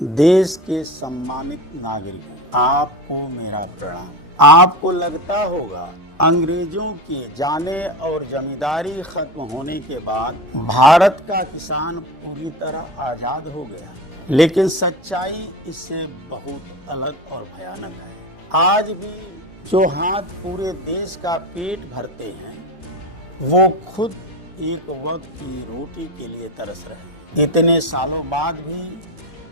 देश के सम्मानित नागरिकों, आपको मेरा प्रणाम। आपको लगता होगा अंग्रेजों के जाने और जमींदारी खत्म होने के बाद भारत का किसान पूरी तरह आजाद हो गया, लेकिन सच्चाई इससे बहुत अलग और भयानक है। आज भी जो हाथ पूरे देश का पेट भरते हैं, वो खुद एक वक्त की रोटी के लिए तरस रहे। इतने सालों बाद भी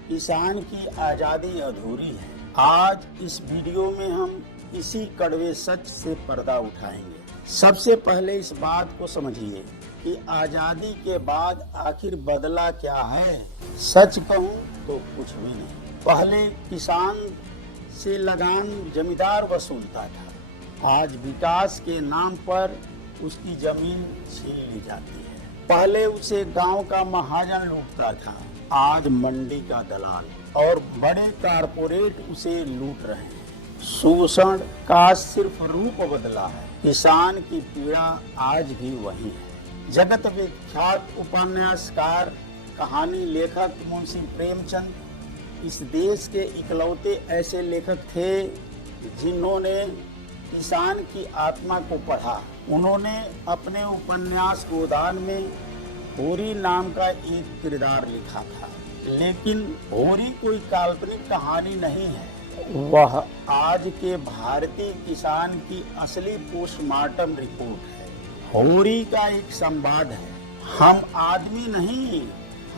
किसान की आज़ादी अधूरी है। आज इस वीडियो में हम इसी कड़वे सच से पर्दा उठाएंगे। सबसे पहले इस बात को समझिए कि आज़ादी के बाद आखिर बदला क्या है। सच कहूँ तो कुछ भी नहीं। पहले किसान से लगान जमींदार वसूलता था, आज विकास के नाम पर उसकी जमीन छीन ली जाती है। पहले उसे गांव का महाजन लूटता था, आज मंडी का दलाल और बड़े कारपोरेट उसे लूट रहे हैं। शोषण का सिर्फ रूप बदला है, किसान की पीड़ा आज भी वही है। जगत विख्यात उपन्यासकार, कहानी लेखक मुंशी प्रेमचंद इस देश के इकलौते ऐसे लेखक थे जिन्होंने किसान की आत्मा को पढ़ा। उन्होंने अपने उपन्यास गोदान में होरी नाम का एक किरदार लिखा था, लेकिन होरी कोई काल्पनिक कहानी नहीं है, वह आज के भारतीय किसान की असली पोस्टमार्टम रिपोर्ट है। होरी का एक संवाद है, हम आदमी नहीं,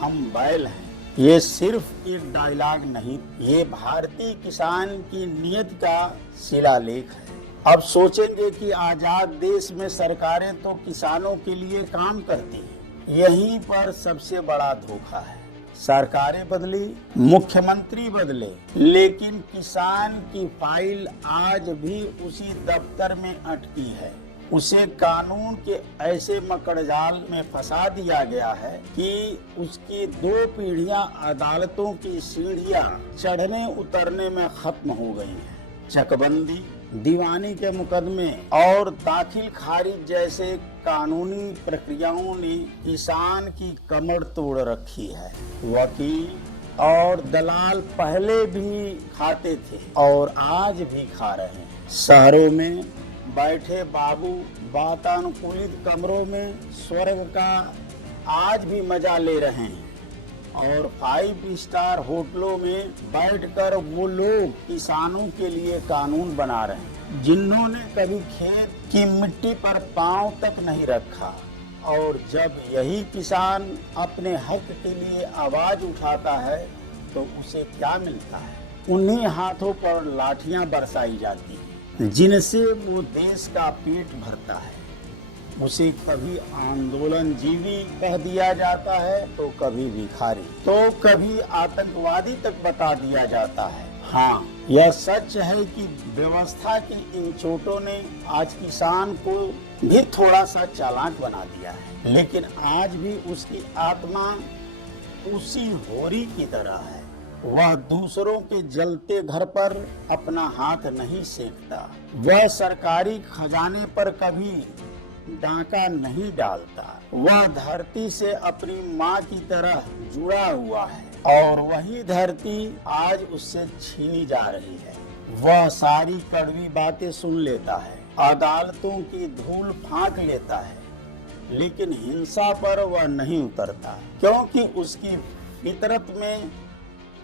हम बैल हैं। ये सिर्फ एक डायलॉग नहीं, ये भारतीय किसान की नीयत का शिलालेख है। अब सोचेंगे कि आजाद देश में सरकारें तो किसानों के लिए काम करती हैं, यहीं पर सबसे बड़ा धोखा है। सरकारें बदली, मुख्यमंत्री बदले, लेकिन किसान की फाइल आज भी उसी दफ्तर में अटकी है। उसे कानून के ऐसे मकड़जाल में फंसा दिया गया है कि उसकी 2 पीढ़ियां अदालतों की सीढ़ियां चढ़ने उतरने में खत्म हो गई हैं। चकबंदी, दीवानी के मुकदमे और दाखिल खारिज जैसे कानूनी प्रक्रियाओं ने किसान की कमर तोड़ रखी है। वकील और दलाल पहले भी खाते थे और आज भी खा रहे हैं। शहरों में बैठे बाबू वातानुकूलित कमरों में स्वर्ग का आज भी मजा ले रहे हैं और 5 स्टार होटलों में बैठकर वो लोग किसानों के लिए कानून बना रहे हैं जिन्होंने कभी खेत की मिट्टी पर पांव तक नहीं रखा। और जब यही किसान अपने हक के लिए आवाज उठाता है तो उसे क्या मिलता है? उन्हीं हाथों पर लाठियां बरसाई जाती हैं जिनसे वो देश का पेट भरता है। उसे कभी आंदोलन जीवी कह दिया जाता है, तो कभी भिखारी, तो कभी आतंकवादी तक बता दिया जाता है। हाँ, यह सच है कि व्यवस्था की इन चोटों ने आज किसान को भी थोड़ा सा चालाक बना दिया है, लेकिन आज भी उसकी आत्मा उसी होरी की तरह है। वह दूसरों के जलते घर पर अपना हाथ नहीं सेकता, वह सरकारी खजाने पर कभी डाका नहीं डालता। वह धरती से अपनी माँ की तरह जुड़ा हुआ है और वही धरती आज उससे छीनी जा रही है। वह सारी कड़वी बातें सुन लेता है, अदालतों की धूल फांक लेता है, लेकिन हिंसा पर वह नहीं उतरता, क्योंकि उसकी फितरत में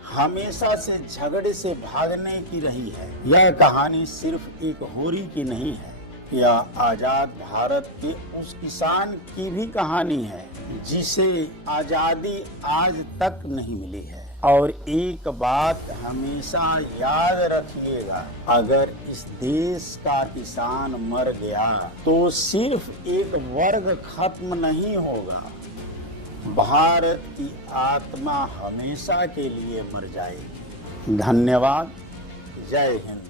हमेशा से झगड़े से भागने की रही है। यह कहानी सिर्फ एक होरी की नहीं है, यह आजाद भारत के उस किसान की भी कहानी है जिसे आजादी आज तक नहीं मिली है। और एक बात हमेशा याद रखिएगा, अगर इस देश का किसान मर गया तो सिर्फ एक वर्ग खत्म नहीं होगा, भारत की आत्मा हमेशा के लिए मर जाएगी। धन्यवाद। जय हिंद।